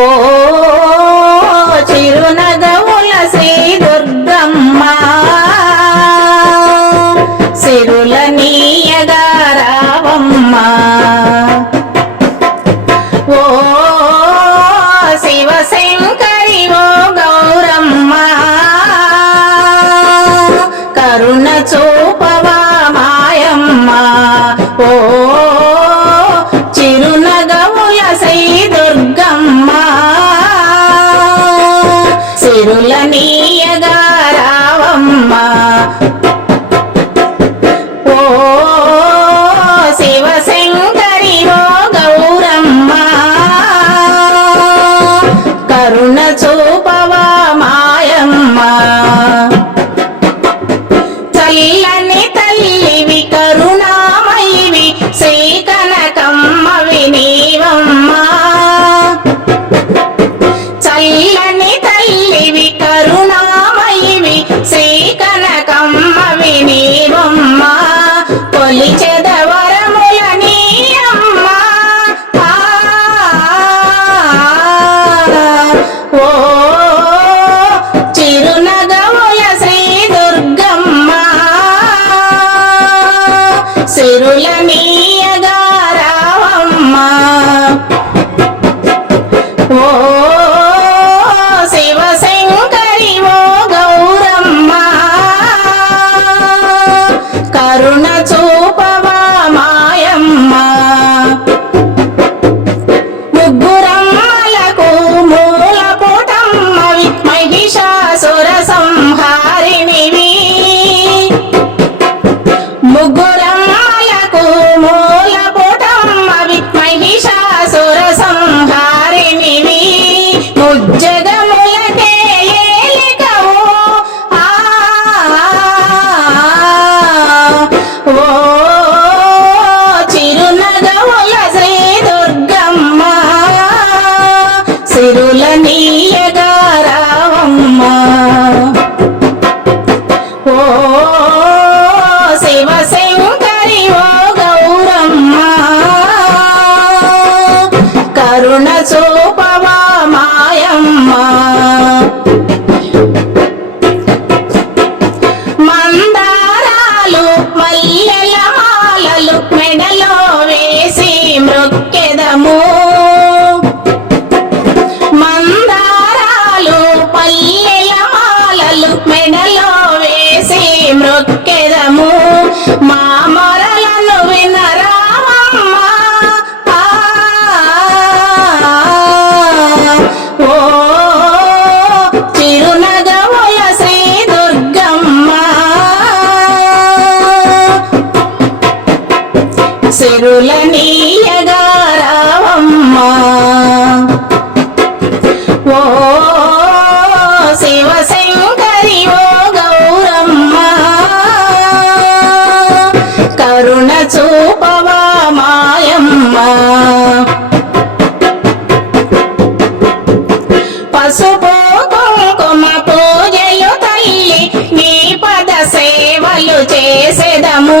Oh. పేరుల నీయగారావమ్మా ఓ శివశంకరి ఓ గౌరమ్మ. కరుణ చూపవా మాయమ్మ. పసుపు కుంకుమ పూజయు తల్లి నీ పద సేవలు చేసెదము.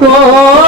Oh,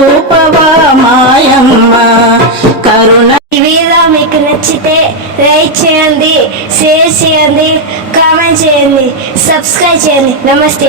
రూపవా మాయమ్మ. కరుణ ఈ వీడియో మీకు నచ్చితే లైక్ చేయండి షేర్ చేయండి కామెంట్ చేయండి సబ్స్క్రైబ్ చేయండి. నమస్తే.